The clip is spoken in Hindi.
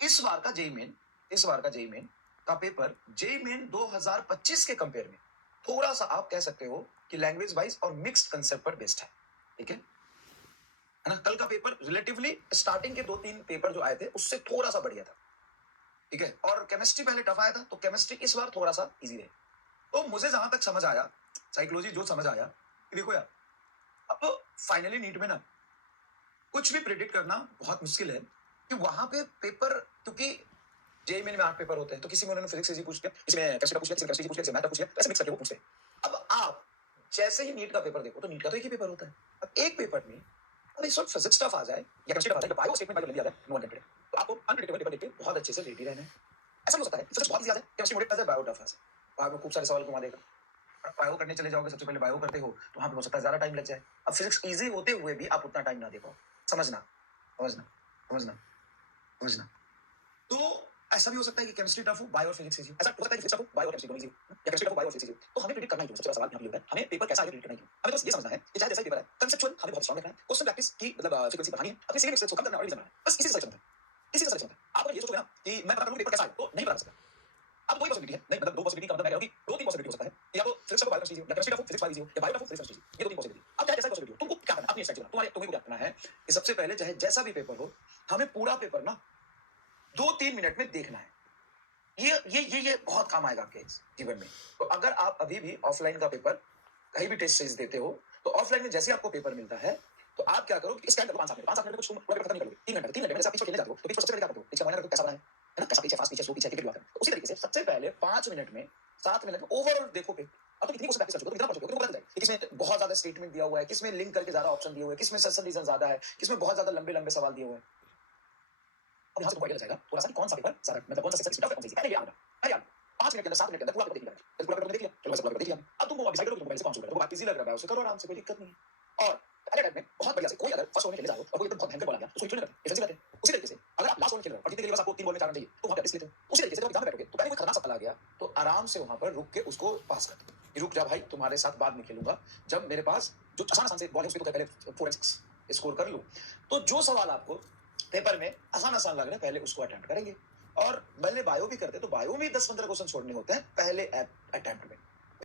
इस बार का जेई मेन इस बार का जेई मेन का पेपर जेई मेन 2025 के कंपेयर में थोड़ा सा आप कह सकते हो कि लैंग्वेज वाइज और मिक्स्ड कंसेप्ट पर बेस्ड है। ठीक है ना? कल का पेपर रिलेटिवली स्टार्टिंग के 2-3 पेपर जो आए थे उससे थोड़ा सा बढ़िया था। ठीक है, और केमिस्ट्री पहले टफ आया था, तो केमिस्ट्री इस बार थोड़ा सा इजी रहे। तो मुझे जहां तक समझ आया, साइकोलॉजी जो समझ आया कि देखो यार, अब फाइनली नीट में ना कुछ भी प्रिडिक्ट करना बहुत मुश्किल है कि वहां पे पेपर, क्योंकि जेई मेन में 8 पेपर होते हैं, तो किसी में उन्होंने फिजिक्स इजी पूछ लिया, किसी में केमिस्ट्री का पूछ लिया, किसी में केमिस्ट्री पूछ लिया, किसी में मैथ का पूछ लिया, ऐसे मिक्स करके वो पूछते हैं। अब आप जैसे ही नीट का पेपर देखो तो नीट का तो एक ही पेपर होता है। अब एक पेपर में अगर इस वक्त फिजिक्स टफ आ जाए या केमिस्ट्री टफ आ जाए, बायो स्टेटमेंट बायो लेंदी आ जाए, नो वन कैन प्रेडिक्ट। तो आपको अनप्रेडिक्टेबल पेपर देख के बहुत अच्छे से रेडी रहना है। ऐसा भी हो सकता है फिजिक्स बहुत इजी आ जाए, केमिस्ट्री मोड़े आ जाए, बायो टफ आ जाए, बायो में खूब सारे सवाल घुमा देगा। बायो करने चले जाओगे, सबसे पहले बायो करते हो तो वहां पे हो सकता है ज्यादा टाइम लग जाए। अब फिजिक्स इजी होते हुए भी आप उतना टाइम ना दे पाओ। समझना समझना समझना समझना। तो ऐसा भी हो सकता है कि केमिस्ट्री टफ हो, बायो और फिजिक्स इजी हो। ऐसा हो सकता है कि फिजिक्स टफ हो, बायो और केमिस्ट्री दोनों इजी हो, या केमिस्ट्री टफ हो, बायो और फिजिक्स इजी हो। तो हमें प्रेडिक्ट करना ही क्यों? सबसे बड़ा सवाल यहाँ पे ये होता है, हमें पेपर कैसा आएगा प्रेडिक्ट करना ही क्यों? हमें बस ये समझना है कि चाहे जैसा ही पेपर है, कंसेप्चुअल हमें बहुत स्ट्रांग रखना है, क्वेश्चन प्रैक्टिस की मतलब फ्रीक्वेंसी बढ़ानी है, अपनी सीलिंग को कम करना है और रिवीजन करना है। बस इसी से सिलेक्शन होता है, इसी से सिलेक्शन होता है। आप अगर ये सोचोगे ना कि मैं पता करूँ पेपर कैसा आएगा, तो नहीं बता सकता। अब कोई पॉसिबिलिटी है नहीं, मतलब दो पॉसिबिलिटी का मतलब मैं कह रहा हूँ कि दो तीन पॉसिबिलिटी हो सकता है कि या तो फिजिक्स टफ हो, बायो केमिस्ट्री इजी हो, या केमिस्ट्री टफ हो, फिजिक्स बायो इजी हो, या बायो टफ हो, फिजिक्स केमिस्ट्री इजी। ये दो तीन पॉसिबिलिटी। अब चाहे जैसा पॉसिबिलिटी हो, तुमको क्या करना है? अपनी स्ट्रेटजी बनाओ। तुम्हें को क्या करना है कि सबसे पहले चाहे जैसा भी पेपर हो, हमें पूरा पेपर ना 2-3 मिनट में देखना है। ये बहुत काम आएगा आपके जीवन में। तो अगर आप अभी भी ऑफलाइन का पेपर कहीं भी टेस्ट सीरीज देते हो, तो ऑफलाइन में जैसे आपको पेपर मिलता है, तो आप क्या करो कि स्कैन करो 5-7 मिनट में कुछ तुम पूरा पेपर खत्म नहीं करोगे। 3 घंटे में जैसे आप पिच पर खेलने जाते हो, तो पिच पर सबसे पहले क्या करते हो? पिच का मॉनिटर कैसा बना है ना? कैसा पिच है, फास्ट पिच है, स्लो पिच है, क्रिकेट की बात है। तो उसी तरीके से सबसे पहले 5 मिनट में 7 मिनट में ओवरऑल देखो पेपर। अब तो कितनी क्वेश्चन प्रैक्टिस कर चुके हो, तो कितना पढ़ चुके हो, तुमको पता चल जाएगा कि किसमें बहुत ज्यादा स्टेटमेंट दिया हुआ है, किसमें लिंक करके ज्यादा ऑप्शन दिए हुए हैं, किसमें सेशन रीजन ज्यादा है, किसमें बहुत ज्यादा लंबे लंबे सवाल दिए हुए हैं। अब यहाँ से तुमको आइडिया लग जाएगा थोड़ा सा कि कौन सा पेपर ज्यादा, मतलब कौन सा सेक्शन टफ है, कौन सा इजी। पहले ये आना, पहले आना 5 मिनट के अंदर 7 मिनट के अंदर पूरा पेपर देख लिया। जब पूरा पेपर देख लिया, चलो वैसे पूरा पेपर देख लिया। अब तुमको डिसाइड करो कि तुमको पहले से कौन सा पेपर इजी लग रहा है, उसे करो आराम से, कोई दिक्कत नहीं है। और पहले टाइम में बहुत बढ़िया से कोई अगर फर्स्ट ओवर में खेलने जा रहे हो और कोई एकदम बहुत भयंकर बॉल आ गया, उसको क्यों नहीं करते, डिफेंसिव रहते हैं। उसी तरीके से अगर आप लास्ट ओवर में खेल रहे हो और जीतने के लिए बस आपको 3 बॉल में 4 रन चाहिए, तो वहां पे रिस्क लेते हो। उसी तरीके से जब एग्जाम में बैठोगे तो पहले कोई खतरनाक सवाल आ गया, तो आराम से वहां पर रुक के उसको पास कर दो कि रुक जा भाई, तुम्हारे साथ बाद में खेलूंगा, जब मेरे पास जो आसान आसान से बॉल है उस पर तो पहले 4 और 6 स्कोर कर लूं। तो जो सवाल आपको पेपर में आसान आसान लग रहा है, पहले उसको अटेम्प्ट करेंगे। और पहले बायो भी करते तो बायो में 10-15 क्वेश्चन छोड़ने होते हैं पहले अटेम्प्ट में।